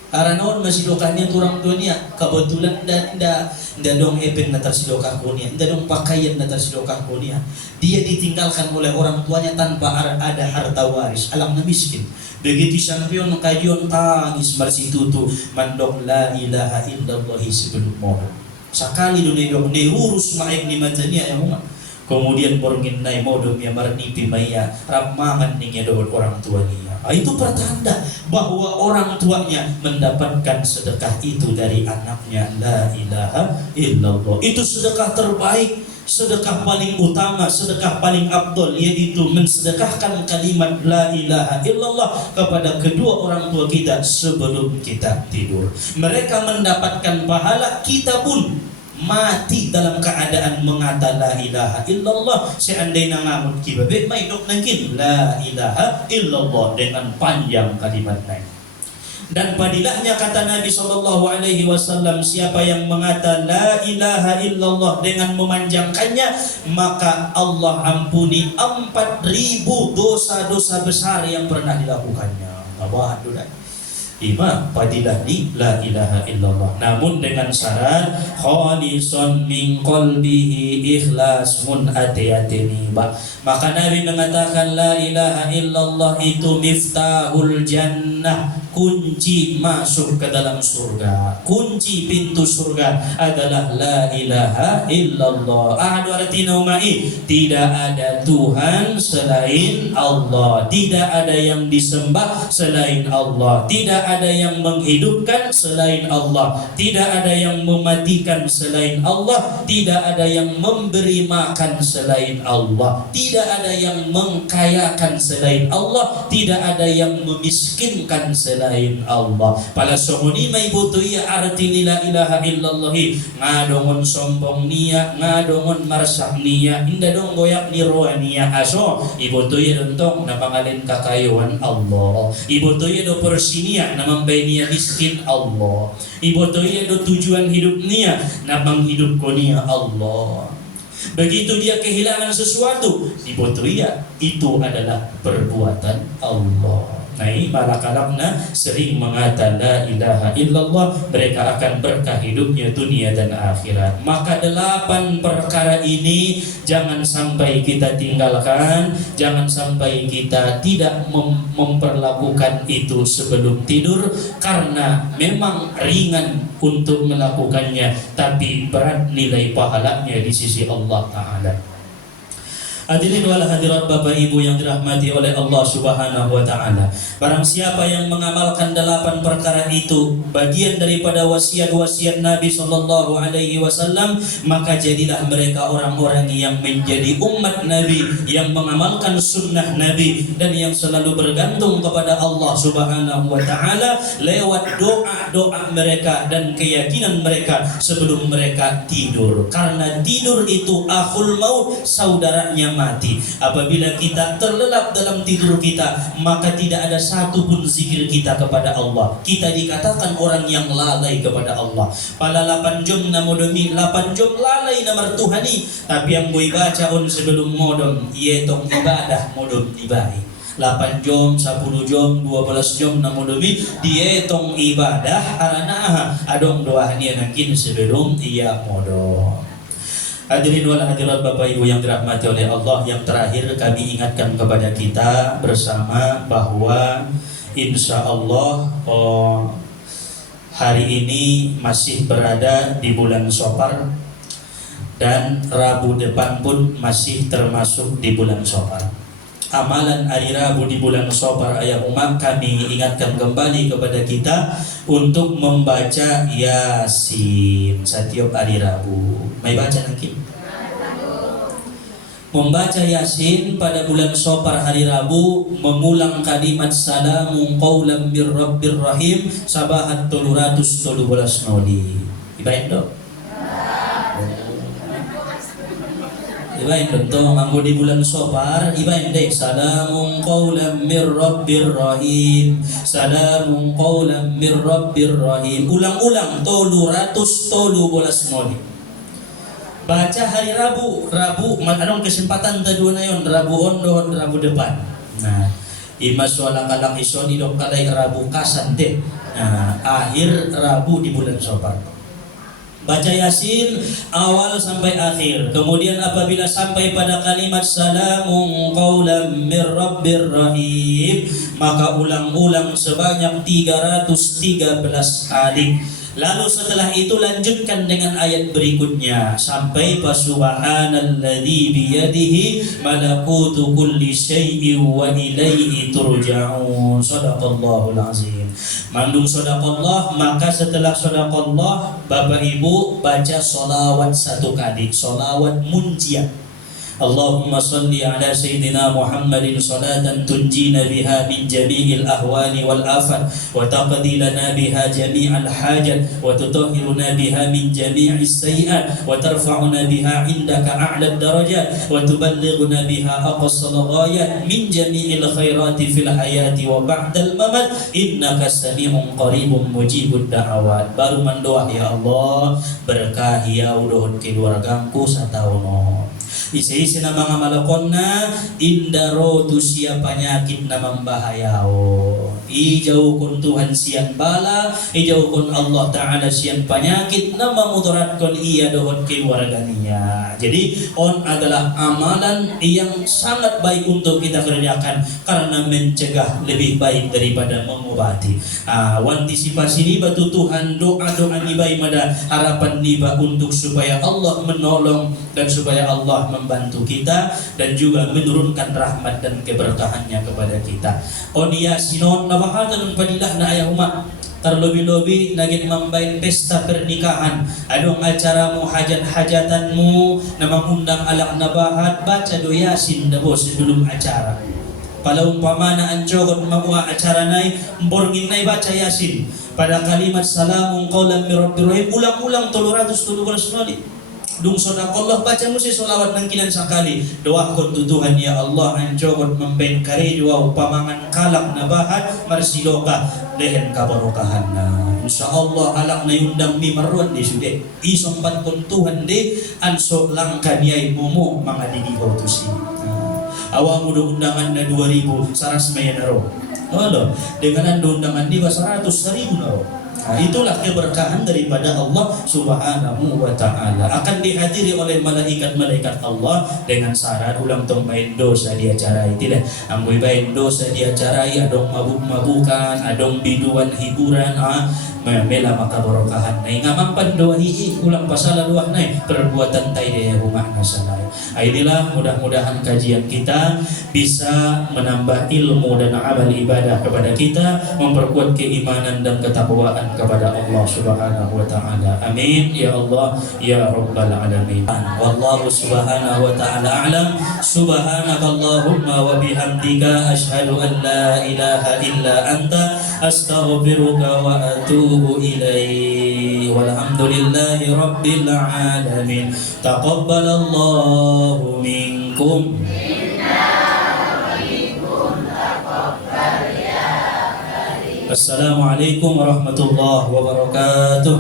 Karena naon masidokahnya turang dunia, kebetulan nda dong epeng na tersidokah kunia, nda dong pakaian na tersidokah kunia. Dia ditinggalkan oleh orang tuanya tanpa ada harta waris, alam na miskin. Begitu sampion kajion tangis marsitutu mandok la ilaha illallah sebelum modal. Sakali dunia dong diurus maik ni matanya ya umat. Kemudian porngin nai modom ya marnipi maya ramangan ning orang tuanya. Itu pertanda bahwa orang tuanya mendapatkan sedekah itu dari anaknya. La ilaha illallah. Itu sedekah terbaik, sedekah paling utama, sedekah paling afdol, yaitu mensedekahkan kalimat la ilaha illallah kepada kedua orang tua kita sebelum kita tidur. Mereka mendapatkan pahala, kita pun mati dalam keadaan mengata la ilaha illallah. Seandainya ngamun kibabe may dok nangkin la ilaha illallah dengan panjang kalimat lain. Dan padilahnya kata Nabi SAW, siapa yang mengata la ilaha illallah dengan memanjangkannya, maka Allah ampuni 4.000 dosa-dosa besar yang pernah dilakukannya. Waduh, Ima padilah ni la ilaha illallah, namun dengan syarat khalison min qalbihi ikhlas mun ati-atini. Maka Nabi mengatakan la ilaha illallah itu miftahul jannah, kunci masuk ke dalam surga. Kunci pintu surga adalah la ilaha illallah. Ahadu artina umai, tidak ada Tuhan selain Allah, tidak ada yang disembah selain Allah, tidak ada yang menghidupkan selain Allah, tidak ada yang mematikan selain Allah, tidak ada yang memberi makan selain Allah, tidak ada yang mengkayakan selain Allah, tidak ada yang memiskinkan selain Allah. Pala sumuni may butuya arti la ilaha illallah, ngadongon sombong niya, ngadongon marsak niya, inda dong goyak ni roa niya aso, ibutuya dontong na pangalin kakayuan Allah, ibutuya do porsinia na mambay niya miskin Allah, ibutuya do tujuan hidup niya na manghidup ko niya Allah. Begitu dia kehilangan sesuatu, ibutuya itu adalah perbuatan Allah. Nah, malakalakna sering mengatakan la ilaha illallah, mereka akan berkah hidupnya dunia dan akhirat. Maka 8 perkara ini jangan sampai kita tinggalkan, jangan sampai kita tidak memperlakukan itu sebelum tidur, karena memang ringan untuk melakukannya, tapi berat nilai pahalanya di sisi Allah Ta'ala. Hadirin wal hadirat Bapak Ibu yang dirahmati oleh Allah Subhanahu wa taala. Barang siapa yang mengamalkan 8 perkara itu, bagian daripada wasiat-wasiat Nabi sallallahu alaihi wasallam, maka jadilah mereka orang-orang yang menjadi umat Nabi, yang mengamalkan sunnah Nabi, dan yang selalu bergantung kepada Allah Subhanahu wa taala lewat doa-doa mereka dan keyakinan mereka sebelum mereka tidur. Karena tidur itu akhul maut, saudaranya mati. Apabila kita terlelap dalam tidur kita, maka tidak ada satu pun zikir kita kepada Allah. Kita dikatakan orang yang lalai kepada Allah. Pala 8 jam na modomi, 8 jam lalai na martuhani, tapi yang boy baca on sebelum modom, yetong ibadah modom ibahi. 8 jam, 10 jam, 12 jam na modomi, dietong ibadah arana adong doa dia nakin sebelum ia modom. Hadirin wal hadirat Bapak Ibu yang dirahmati oleh Allah, yang terakhir kami ingatkan kepada kita bersama bahwa insya Allah hari ini masih berada di bulan Safar, dan Rabu depan pun masih termasuk di bulan Safar. Amalan hari Rabu di bulan Safar ayah umat, kami ingatkan kembali kepada kita untuk membaca Yasin setiap hari Rabu. May baca nanti. Membaca Yasin pada bulan Safar hari Rabu, mengulang kalimat salamun qaulam mir rabbir rahim sabahat 313 noli. Ibain do. Ibain do manggo di bulan Safar, ibain dek salamun qaulam mir rabbir rahim, salamun qaulam mir rabbir rahim. Ulang-ulang 313 noli. Baca hari Rabu, anong kesempatan tadi na yon, Rabu ondo, Rabu depan. Nah, imas wala kalang iso di dok kalay Rabu kasan deh. Nah, akhir Rabu di bulan Safar. Baca Yasin awal sampai akhir. Kemudian apabila sampai pada kalimat salamun qaulam mir rabbir rahim, maka ulang-ulang sebanyak 313 kali. Lalu setelah itu lanjutkan dengan ayat berikutnya sampai subhanalladzi biyadihi malakutu kulli syai'in wa ilaihi turja'un. Shadaqallahul azim. Mandung sadaqallah, maka setelah sadaqallah Bapak Ibu baca sholawat 1 kali, sholawat munjiat. اللهم صل على سيدنا محمد صلاة تنجينا بها من جميع الأهوال والآفات وتقضي لنا بها جميع الحاجات وتطهرنا بها من جميع السيئات وترفعنا بها عندك أعلى الدرجات وتبلغنا بها أقصى الغايات من جميع الخيرات في الحياة وبعد الممات إنك سميع قريب مجيب الدعوات. Baru mendoa, ya Allah berkahi ya udohon keluargaku satawono. Isi-isi na mga malakonna indaro tu siya penyakit na membahayao. Ijauh kun Tuhan sian bala, ijauh kun Allah Ta'ala sian penyakit na memudaratkan ia dohon keluarganya. Jadi on adalah amalan yang sangat baik untuk kita kerjakan karena mencegah lebih baik daripada mengobati. Antisipasi niba tu Tuhan, doa-doa niba imada harapan niba untuk supaya Allah menolong dan supaya Allah membantu kita dan juga menurunkan rahmat dan keberkahannya kepada kita. Dia sinon nabahatan padilah na ayah umat terlebih-lebih naging membain pesta pernikahan. Adong acaramu hajat-hajatanmu na mengundang alak nabahat baca do Yasin dabo sebelum acara. Kalau umpamana ancogot mabuha acara nai mborgin nai baca Yasin pada kalimat salamun qaulan mir rabbir rahim ulang-ulang 313 kali. Dung sodakallah baca musi solawat nangkilan sakali doa kon Tuhan ya Allah ancogot memben kare jua pamangan kalak nabahat marsiloka lehen kabarokahanna insyaallah alak na yundang mi marwan di sude isompat kon Tuhan de anso langkan yai momo mangadidi hotusi awam udah undangan na 2000 saras mayanaro halo dengan undangan di 100.000 naro. Itulah keberkahan daripada Allah Subhanahu wa Ta'ala. Akan dihadiri oleh malaikat-malaikat Allah dengan syarat ulang tong main dosa di acara itu lah. Ambil main dosa di acara adong mabuk-mabukan, adong biduan hiburan, mela maka barokahan na ngamampan doa hii ulang pasal luah na perbuatan tay daya rumah nasalay. Inilah mudah-mudahan kajian kita bisa menambah ilmu dan amal ibadah kepada kita, memperkuat keimanan dan ketakwaan kepada Allah Subhanahu wa Ta'ala. Amin ya Allah ya Rabbal alamin. Wallahu subhanahu wa ta'ala a'lam. Subhanakallahumma wa bihamdika asyhadu an la ilaha illa anta astaghfiruka wa atubu ilaihi. Walhamdulillahi rabbil alamin. Taqabbalallahu minkum. Assalamualaikum warahmatullahi wabarakatuh.